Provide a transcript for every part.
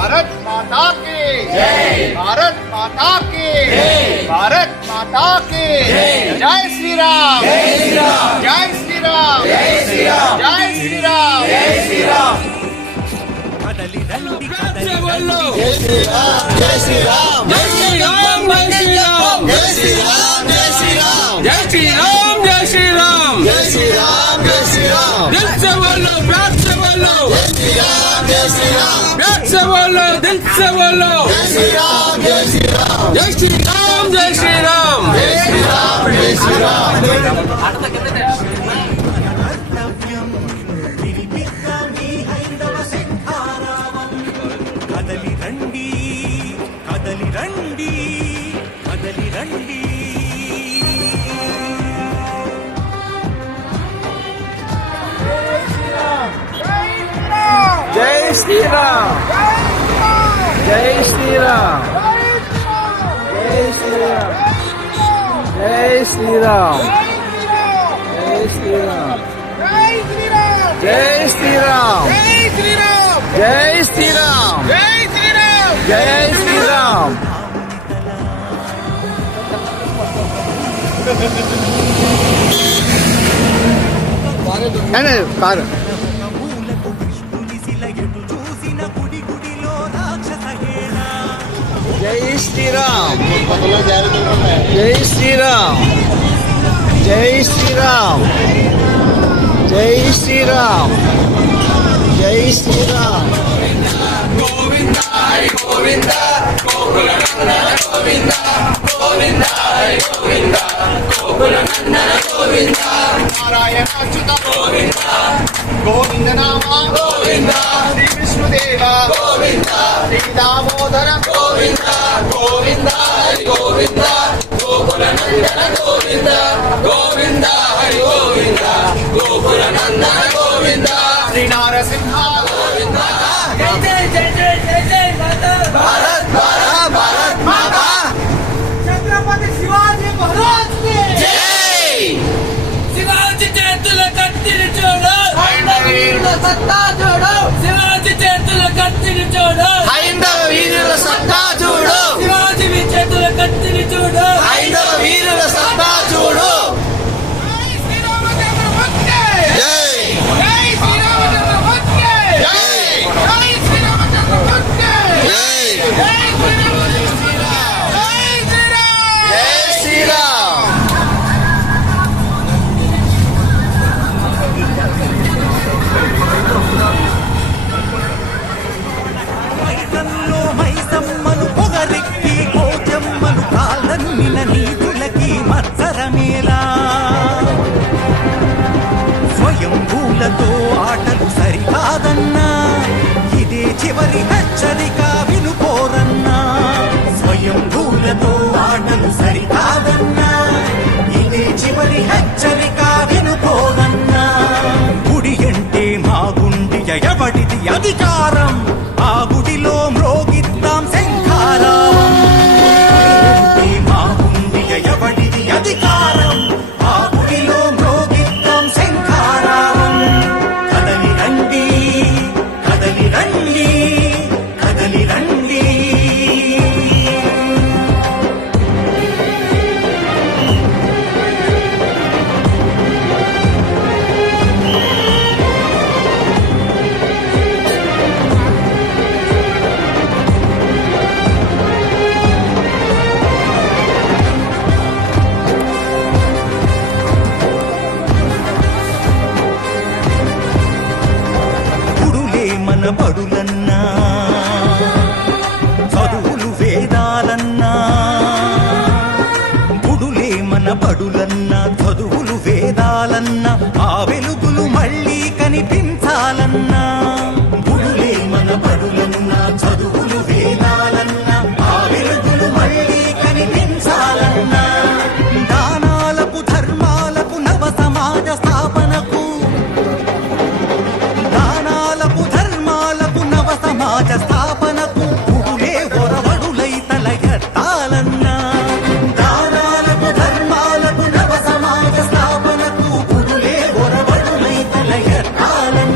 भारत माता की जय, भारत माता की जय, भारत माता की जय श्री राम, जय श्री राम, जय श्री राम, जय श्री राम, जय श्री राम, जय श्री राम। कदली रंडी कदली बोलो जय श्री राम, जय श्री राम, जय श्री राम, जय श्री राम, जय श्री राम, जय श्री राम, जय श्री राम, जय श्री राम, जय श्री राम, जय श्री राम। दिल से बोलो, प्यार से बोलो जय श्री राम, जय श्री राम, प्यार से बोलो, दिल से बोलो जय श्री राम, जय श्री राम, जय श्री राम, जय श्री राम, जय श्री राम, जय श्री राम। కదలి రండి కదలి రండి కదలి రండి జై శ్రీరామ్, జై శ్రీరామ్, జై శ్రీరామ్, జై శ్రీరామ్, జై శ్రీరామ్, జై శ్రీరామ్, జై శ్రీరామ్, జై శ్రీరామ్। కారు జై శ్రీరామ్, జై శ్రీరామ్, జై శ్రీరామ్, జై శ్రీరామ్, జై శ్రీరామ్। గోవింద హరి గోవింద, గోకుల నందన గోవింద, గోవింద హరి గోవింద, గోకుల నందన గోవింద, నారాయణ అచ్యుత గోవింద, గోవింద నామ గోవింద, శ్రీ విష్ణుదేవ గోవింద, శ్రీ దామోదర గోవింద, గోవింద హరి గోవింద, గోకుల నందన గోవింద, గోవింద హరి గోవింద, గోకుల నందన గోవింద, శ్రీ నారసింహ గోవింద। జై జై జై జై జై జై మాతా, భారత్ మాతా, భారత్ మాతా, ఛత్రపతి శివాజీ మహారాజ్ కి జై। శివాజీ చేతుల కత్తిని చూడు, హైందవ వీరుల సత్తా చూడు, శివాజీ చేతుల కత్తిని చూడు, హైందవ వీరుల సత్తా చూడు, శివాజీ చేతుల కత్తిని చూడు, హైందవ వీరుల సత్తా చూడు। మైసమ్మను పొగరెక్కి కోచమ్మను కాలన్నిన నీతులకి మత్సరమేలా, స్వయంభూలతో ఆటలు సరికాదన్నా, ఇదే చివరి హెచ్చరిక వినుకోరన్నా, స్వయంభూలతో ఆటలు సరికాదన్నా, ఇదే చివరి హెచ్చరిక వినుకోరన్నా, గుడి అంటే మా గుండి ఎవడిది అధికారం, ఆ గుడిలో మ్రోగిద్దాం శంఖారావం, మా గుండి ఎవడిది అధికారం, ఆ గుడిలో మ్రోగిద్దాం శంఖారావం। కదలి రండి కదలి రండి కదలి రండి, గుడులే మన బడులన్నా, చదువులు వేదాలన్నా, గుడులే మన బడులన్నా, చదువులు వేదాలన్నా, ఆ వెలుగులు మళ్ళీ కనిపించాలన్నా, గుడులే మన బడులన్నా, చదువులు వేదాలన్నా, ఆ వెలుగులు మళ్ళీ కనిపించాలన్నా, దానాలకు ధర్మాలకు నవ సమాజ స్థాపనకు, దానాలకు ధర్మాలకు నవ సమాజ స్థాపనకు, గుడులే ఒరవడులై తల ఎత్తాలన్నా, దానాలకు ధర్మాలకు నవ సమాజ స్థాపనకు, గుడులే ఒరవడులై తల ఎత్తాలన్నా।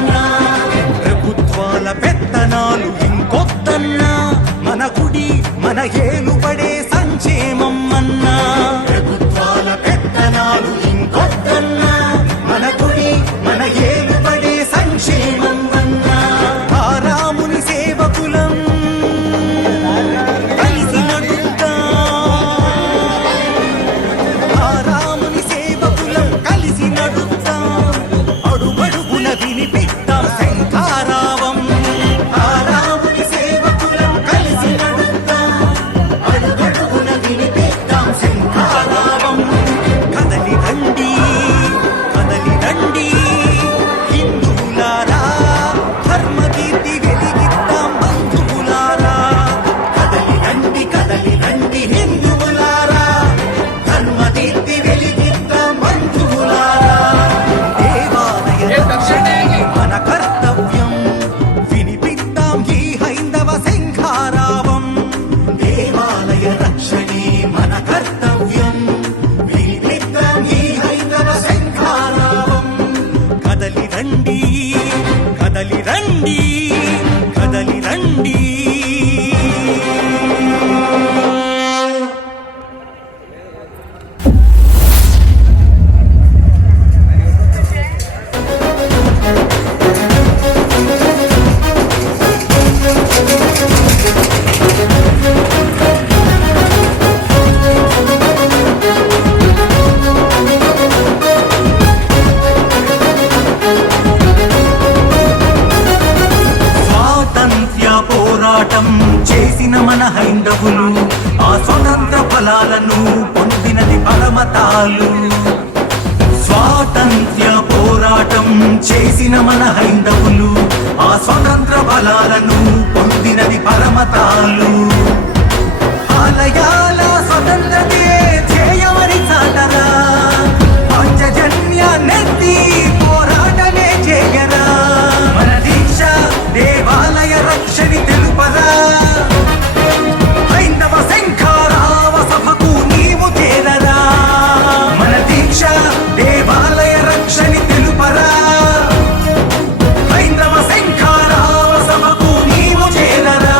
రండి. చేసిన మన హైందవులు ఆ స్వతంత్ర ఫలాలను పొందినది పరమతాలు. స్వాతంత్ర్య పోరాటం చేసిన మన హైందవులు ఆ స్వతంత్ర ఫలాలను పొందినది పరమతాలు. ఆలయాల స్వతంత్రతే చేయమని చాటరా, పంచజన్య నెత్తి పోరాటమే చేయరా. మన దీక్ష దేవాలయ రక్షని తెలుపరా, హైందవ శంఖారావ సభకు నీవు చేరరా. మన దీక్ష దేవాలయ రక్షని తెలుపరా, హైందవ శంఖారావ సభకు నీవు చేరరా.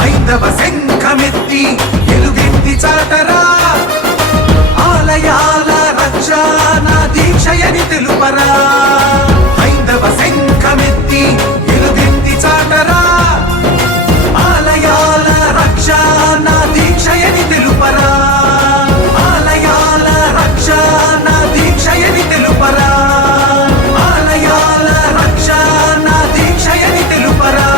హైందవ శంఖమెత్తి ఎలుగెత్తి చాటరా, ఆలయాల రక్ష నా దీక్షయని తెలుపరా. హైందవ శంఖమెత్తి ఎలుగెత్తి చాటరా, ఆలయాల రక్ష నా దీక్షయని తెలుపరా. ఆలయాల రక్ష నా దీక్షయని తెలుపరా. ఆలయాల రక్ష నా దీక్షయని తెలుపరా.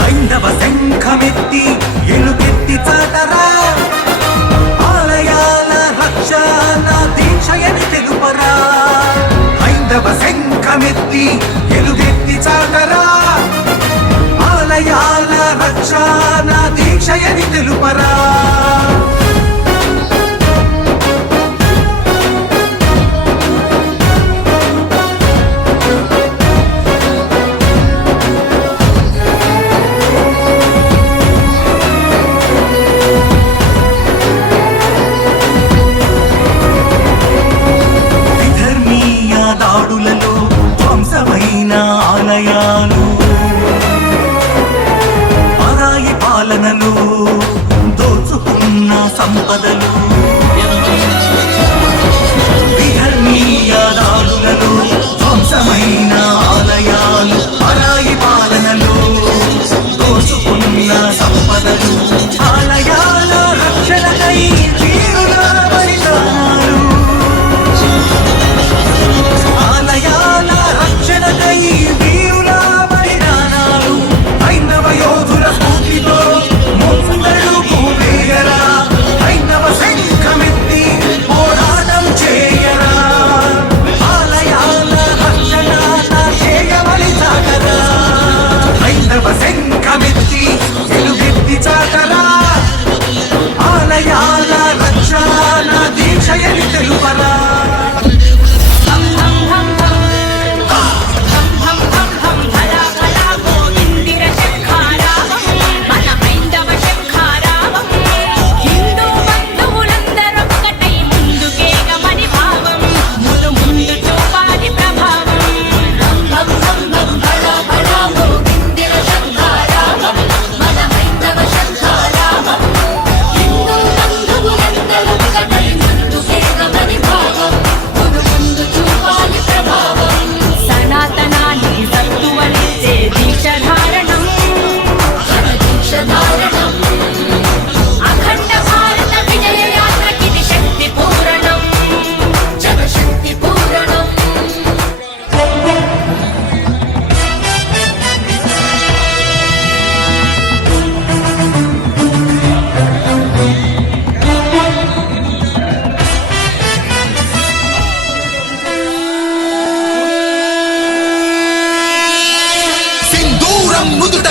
హైందవ శంఖమెత్తి ఎలుగెత్తి చాటరా, ఆలయాల రక్ష నా దీక్షయని తెలుపరా. హైందవ శంఖమెత్తి ఎలుగెత్తి చాటరా, ఆలయాల రక్ష నా దీక్షయని తెలుపరా. విధర్మీయ దాడులలో ధ్వంసమైన ఆలయాలు, పరాయి పాలనలో దోచుకున్న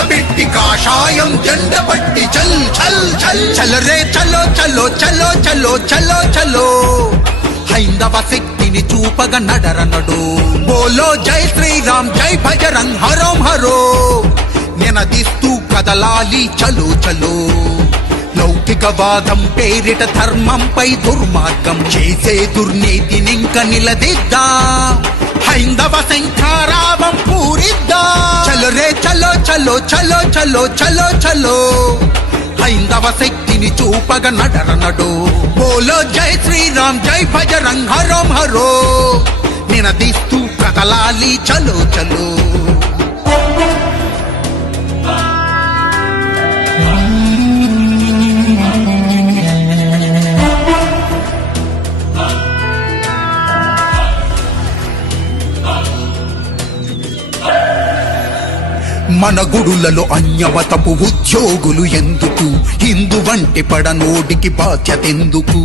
పెట్టి కాషాయం జెండ పట్టి చల్ చల్ చల్ చల్ రే చలో చలో చలో చలో చలో చలో హైందవ శక్తిని చూపగా నడరనడు బోలో జై శ్రీరామ్ జై భజరంగ్ హరోం హరో నినదిస్తూ కదలాలి చలో చలో లౌకికవాదం పేరిట ధర్మంపై దుర్మార్గం చేసే దుర్నీతినింక నిలదిద్దా హైందవ శంఖారావం పూరిద్దా చలో రే చలో చలో చలో చలో చలో చలో హైందవ శక్తిని చూపగా నడరనడు బోలో జై శ్రీరామ్ జై భజరంగ్ హరోం హరో నినదిస్తూ కదలాలి చలో చలో మన గుడులలో అన్యమతపు ఉద్యోగులు ఎందుకు హిందూ వంటి పడనోడికి బాధ్యతెందుకు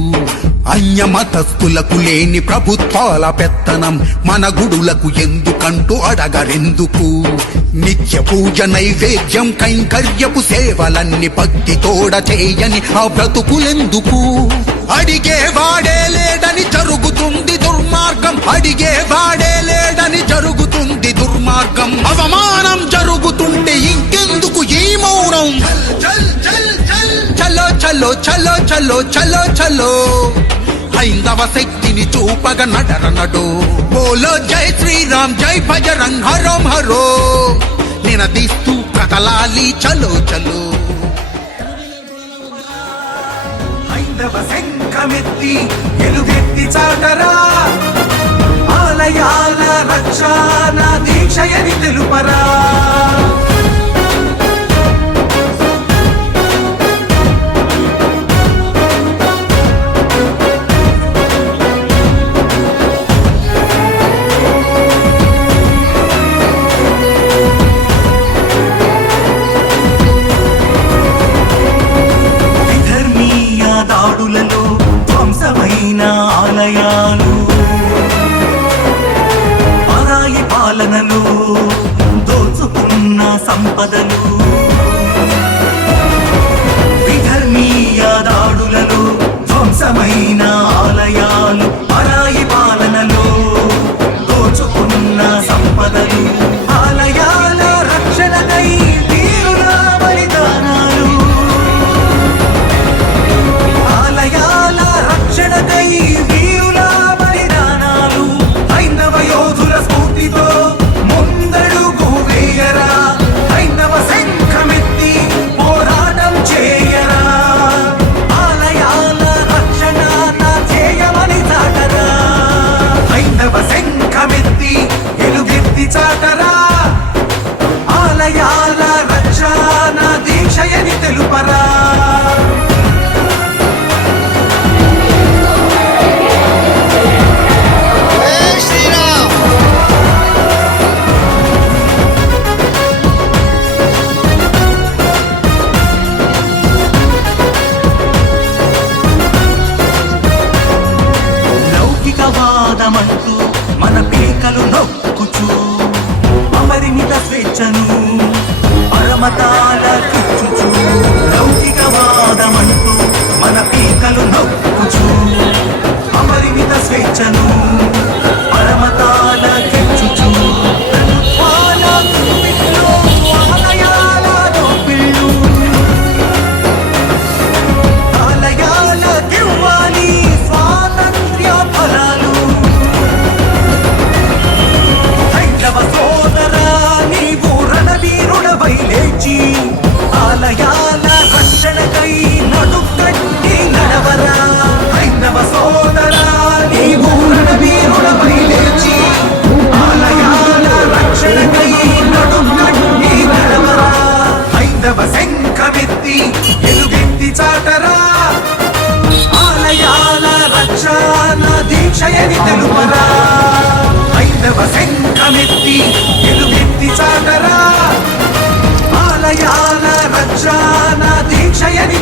అన్యమతస్థులకు లేని ప్రభుత్వాల పెత్తనం మన గుడులకు ఎందుకంటూ అడగరెందుకు నిత్య పూజ నైవేద్యం కైంకర్యపు సేవలన్నీ భక్తి తోడ చేయని ఆ బ్రతుకులెందుకు అడిగే వాడే లేడని జరుగుతుంది దుర్మార్గం అడిగే వాడే లేడని జరుగుతుంది దుర్మార్గం అవమానం జరుగుతుంటే ఇంకెందుకు ఈ మౌనం చలో చలో చలో చలో చలో చలో హైందవ శక్తిని చూపగా నడరనడు బోలో జై శ్రీరామ్ జై భజరంగ్ హరోం హరో నినదిస్తూ కదలాలి చలో చలో హైందవ శంఖమెత్తి ఎలుగెత్తి చాటరా ఆలయాల రక్షణ దీక్షయని తెలుపరా విధర్మీయ దాడులలో ధ్వంసమైన ఆలయాలు పరాయి పాలనలో దోచుకున్న సంపదలు విధర్మీయ దాడులలో ధ్వంసమైన ఆలయాలు పరాయి పాలనలో దోచుకున్న సంపదలు ఆలయాల రక్షణకై వీరుల బలిదానాలు ఆలయాల రక్షణకై వీరుల బలిదానాలు హైందవ యోధుల స్ఫూర్తితో ముందడుగు వేయరా హైందవ శంఖమెత్తి పోరాటం చేయరా ఆలయాల రక్షణ నా చేయమని చాటరా హైందవ శంఖమెత్తి ఎలుగెత్తి చాటరా ఆలయాల రక్షణ దీక్షయని తెలుపరా జై శ్రీరామ్ లౌకికవాదమంటూ మన పీకలు నొక్కుచూ అమరిమిత స్వేచ్ఛను పరమతాల కిచ్చుచూ లౌకికవాదమంటూ మన పీకలు నొక్కుచూ అమరిమిత స్వేచ్ఛను పరమతాల కిచ్చుచూ ప్రభుత్వాల గుప్పిట్లో ఆలయాల దోపిళ్ళు ఆలయాలకివ్వాలి స్వాతంత్ర్య ఫలాలు హైందవ సోదరా నీవు రణవీరుడవై లేచి ఆలయాల రక్షణకై నడుకట్టి నడవరా హైందవ సోదరా నీవు రణవీరుడవై లేచి ఆలయాల రక్షణకై నడుకట్టి నడవరా హైందవ శంఖమెత్తి ఎలుగెత్తి చాటరా ఆలయాల రక్షణ దీక్షయని తెలుపరా హైందవ శంఖమెత్తి ఎలుగెత్తి చాటరా ఆలయాల రక్షణ దీక్షయని